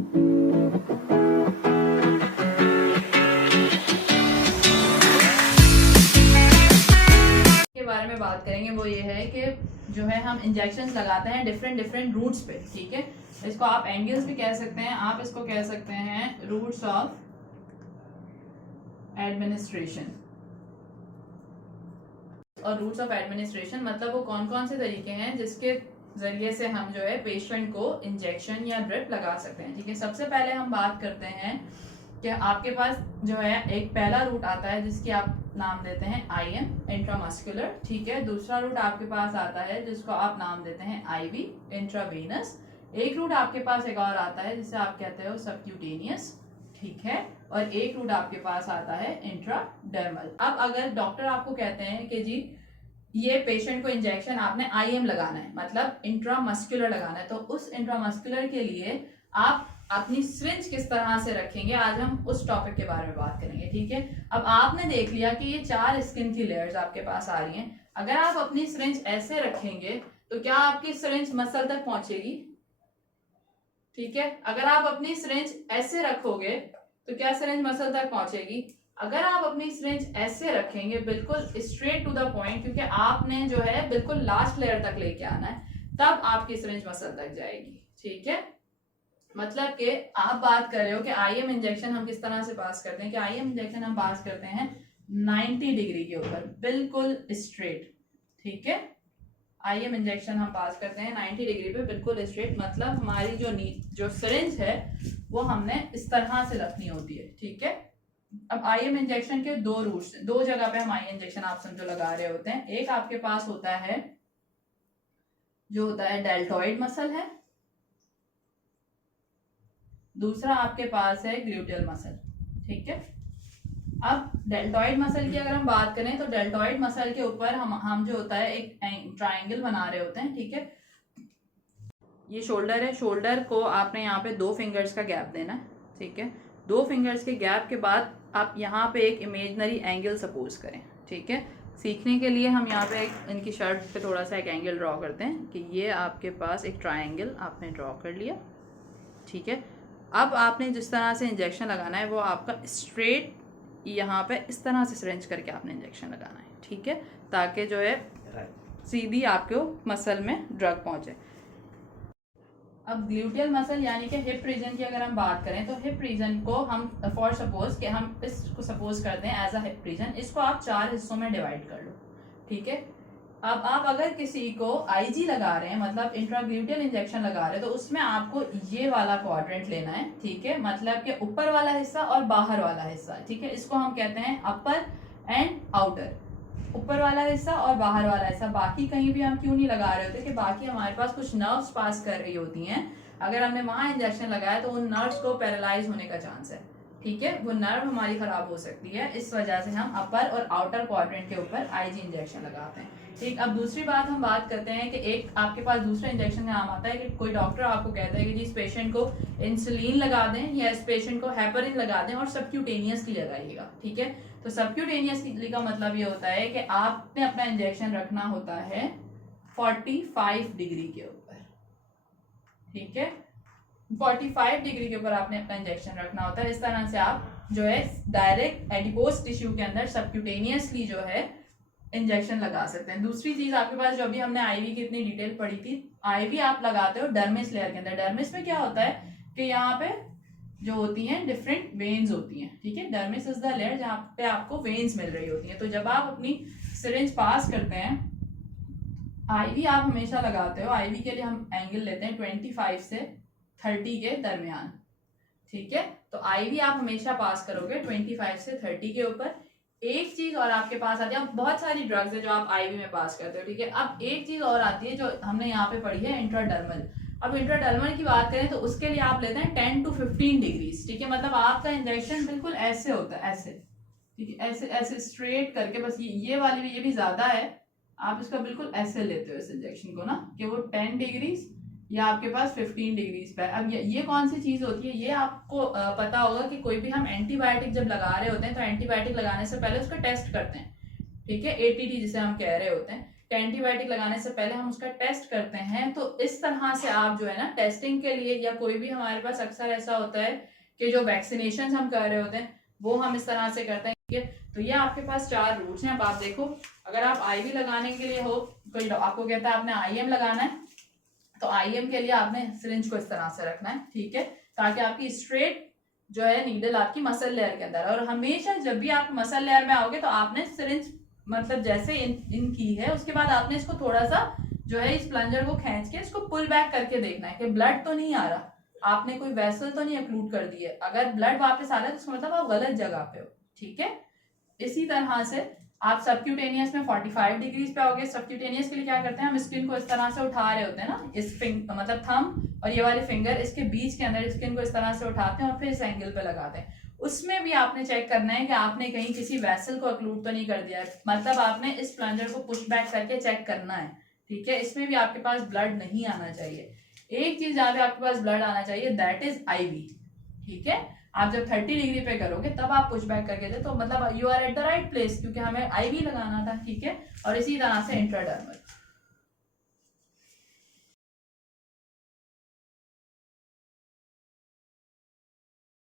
के बारे में बात करेंगे वो ये है कि जो है हम इंजेक्शन लगाते हैं डिफरेंट रूट्स पे, ठीक है। इसको आप एंगल्स भी कह सकते हैं, आप इसको कह सकते हैं रूट्स ऑफ एडमिनिस्ट्रेशन। और रूट्स ऑफ एडमिनिस्ट्रेशन मतलब वो कौन कौन से तरीके हैं जिसके जरिए से हम जो है पेशेंट को इंजेक्शन या ड्रिप लगा सकते हैं, ठीक है। सबसे पहले हम बात करते हैं कि आपके पास जो है एक पहला रूट आता है जिसकी आप नाम देते हैं IM इंट्रामस्कुलर, ठीक है। दूसरा रूट आपके पास आता है जिसको आप नाम देते हैं IV इंट्रावेनस। एक रूट आपके पास एक और आता है जिसे आप कहते हो सबक्यूटेनियस, ठीक है। और एक रूट आपके पास आता है इंट्राडर्मल। अब अगर डॉक्टर आपको कहते हैं कि जी ये पेशेंट को इंजेक्शन आपने IM लगाना है, मतलब इंट्रामस्कुलर लगाना है, तो उस इंट्रामस्कुलर के लिए आप अपनी सिरिंज किस तरह से रखेंगे, आज हम उस टॉपिक के बारे में बात करेंगे, ठीक है। अब आपने देख लिया कि ये 4 स्किन की लेयर्स आपके पास आ रही हैं। अगर आप अपनी सिरिंज ऐसे रखेंगे तो क्या आपकी सिरिंज मसल तक पहुंचेगी, ठीक है। अगर आप अपनी सिरिंज ऐसे रखोगे तो क्या सिरिंज मसल तक पहुंचेगी। अगर आप अपनी सिरिंज ऐसे रखेंगे बिल्कुल स्ट्रेट टू द पॉइंट, क्योंकि आपने जो है बिल्कुल लास्ट लेयर तक लेके आना है, तब आपकी सिरिंज मसल तक जाएगी, ठीक है। मतलब कि आप बात कर रहे हो कि IM इंजेक्शन हम किस तरह से पास करते हैं, कि IM इंजेक्शन हम पास करते हैं 90 डिग्री के ऊपर बिल्कुल स्ट्रेट, ठीक है। IM इंजेक्शन हम पास करते हैं 90 डिग्री पे बिल्कुल स्ट्रेट, मतलब हमारी जो सिरिंज है वो हमने इस तरह से रखनी होती है, ठीक है। अब IM इंजेक्शन के 2 रूट्स, 2 जगह पे हम IM इंजेक्शन आप समझो लगा रहे होते हैं। एक आपके पास होता है जो होता है डेल्टॉइड मसल है, दूसरा आपके पास है ग्लूटियल मसल, ठीक है। अब डेल्टॉइड मसल की अगर हम बात करें तो डेल्टॉइड मसल के ऊपर हम जो होता है एक ट्रायंगल बना रहे होते हैं, ठीक है। ये शोल्डर है, शोल्डर को आपने यहाँ पे 2 फिंगर्स का गैप देना है, ठीक है। 2 फिंगर्स के गैप के बाद आप यहाँ पे एक इमेजनरी एंगल सपोज करें, ठीक है। सीखने के लिए हम यहाँ पे इनकी शर्ट पे थोड़ा सा एक एंगल ड्रॉ करते हैं कि ये आपके पास एक ट्रायंगल आपने ड्रॉ कर लिया, ठीक है। अब आपने जिस तरह से इंजेक्शन लगाना है वो आपका स्ट्रेट यहाँ पे इस तरह से सिरिंज करके आपने इंजेक्शन लगाना है, ठीक है, ताकि जो है सीधी आपको मसल में ड्रग पहुंचे। अब ग्लूटियल मसल यानी कि हिप रीजन की अगर हम बात करें तो हिप रीजन को हम फॉर सपोज कि हम इसको सपोज करते हैं एज अ हिप रीजन, इसको आप 4 हिस्सों में डिवाइड कर लो, ठीक है। अब आप अगर किसी को IG लगा रहे हैं, मतलब इंट्राग्लूटियल इंजेक्शन लगा रहे हैं, तो उसमें आपको ये वाला क्वाड्रेंट लेना है, ठीक है। मतलब कि ऊपर वाला हिस्सा और बाहर वाला हिस्सा, ठीक है। इसको हम कहते हैं अपर एंड आउटर, ऊपर वाला हिस्सा और बाहर वाला हिस्सा। बाकी कहीं भी हम क्यों नहीं लगा रहे होते कि बाकी हमारे पास कुछ नर्व्स पास कर रही होती हैं, अगर हमने वहां इंजेक्शन लगाया तो उन नर्व्स को पैरालाइज होने का चांस है, ठीक है, वो नर्व हमारी खराब हो सकती है। इस वजह से हम अपर और आउटर क्वाड्रेंट के ऊपर IG इंजेक्शन लगाते हैं, ठीक। अब दूसरी बात हम बात करते हैं कि एक आपके पास दूसरा इंजेक्शन का नाम आता है कि कोई डॉक्टर आपको कहता है कि जी इस पेशेंट को इंसुलिन लगा दें या इस पेशेंट को हेपरिन लगा दें और सबक्यूटेनियसली लगाइएगा, ठीक है। तो सबक्यूटेनियसली का मतलब ये होता है कि आपने अपना इंजेक्शन रखना होता है 45 डिग्री के ऊपर, ठीक है। 45 डिग्री के ऊपर आपने अपना इंजेक्शन रखना होता है। इस तरह से आप जो है डायरेक्ट एडिपोज टिश्यू के अंदर सबक्यूटेनियसली जो है इंजेक्शन लगा सकते हैं। दूसरी चीज आपके पास जो अभी हमने IV की इतनी डिटेल पढ़ी थी, IV आप लगाते हो डर्मिस लेयर के अंदर। डर्मिस में क्या होता है कि यहाँ पे जो होती हैं डिफरेंट वेन्स होती हैं, ठीक है। डर्मिस इज द लेयर जहाँ पे आपको वेन्स मिल रही होती हैं। तो जब आप अपनी सिरिंज पास करते हैं, IV आप हमेशा लगाते हो, IV के लिए हम एंगल लेते हैं 25 से 30 के दरमियान, ठीक है। तो IV आप हमेशा पास करोगे 25 से 30 के ऊपर। एक चीज और आपके पास आती है, बहुत सारी ड्रग्स है जो आप IV में पास करते हो, ठीक है। अब एक चीज और आती है जो हमने यहाँ पे पढ़ी है, इंट्राडर्मल। अब इंट्राडर्मल की बात करें तो उसके लिए आप लेते हैं 10 to 15 डिग्रीज, ठीक है। मतलब आपका इंजेक्शन बिल्कुल ऐसे होता है, ऐसे, ठीक है, ऐसे ऐसे स्ट्रेट करके, बस ये वाली भी, ये भी ज्यादा है, आप इसका बिल्कुल ऐसे लेते हो इस इंजेक्शन को ना, कि वो 10 डिग्रीज या आपके पास 15 डिग्रीज पे। अब ये कौन सी चीज होती है, ये आपको पता होगा कि कोई भी हम एंटीबायोटिक जब लगा रहे होते हैं तो एंटीबायोटिक लगाने से पहले उसका टेस्ट करते हैं, ठीक है, ATT जिसे हम कह रहे होते हैं। कि एंटीबायोटिक लगाने से पहले हम उसका टेस्ट करते हैं, तो इस तरह से आप जो है ना टेस्टिंग के लिए, या कोई भी हमारे पास अक्सर ऐसा होता है कि जो वैक्सीनेशन हम कर रहे होते हैं वो हम इस तरह से करते हैं। तो ये आपके पास 4 रूट्स हैं। अब आप देखो, अगर आप आईवी लगाने के लिए हो, कोई आपको कहता है आपने आईएम लगाना है, तो आईएम के लिए आपने सिरिंज को इस तरह से रखना है, ठीक है, ताकि आपकी स्ट्रेट जो है नीडल आपकी मसल लेयर के अंदर। और हमेशा जब भी आप मसल लेयर में आओगे तो आपने सिरिंज मतलब जैसे इन की है, उसके बाद आपने इसको थोड़ा सा जो है इस प्लंजर को खींच के इसको पुल बैक करके देखना है कि ब्लड तो नहीं आ रहा, आपने कोई वेसल तो नहीं अक्लूड कर दी है। अगर ब्लड वापस आ रहा है तो मतलब आप गलत जगह पे हो, ठीक है। इसी तरह से आप सबक्यूटेनियस में 45 डिग्रीज पे आओगे। सबक्यूटेनियस के लिए क्या करते हैं, हम स्किन को इस तरह से उठा रहे होते हैं ना, इस मतलब थंब और ये वाले फिंगर इसके बीच के अंदर स्किन को इस तरह से उठाते हैं और फिर इस एंगल पे लगाते हैं। उसमें भी आपने चेक करना है कि आपने कहीं किसी वेसल को अक्लूड तो नहीं कर दिया है, मतलब आपने इस प्लंजर को पुश बैक करके चेक करना है, ठीक है। इसमें भी आपके पास ब्लड नहीं आना चाहिए। एक चीज जहाँ पे आपके पास ब्लड आना चाहिए, दैट इज आईवी, ठीक है। आप जब 30 डिग्री पे करोगे तब आप पुश बैक करके थे, तो मतलब you are at the right place, क्योंकि हमें आईवी लगाना था, ठीक है। और इसी तरह से इंट्राडर्मल।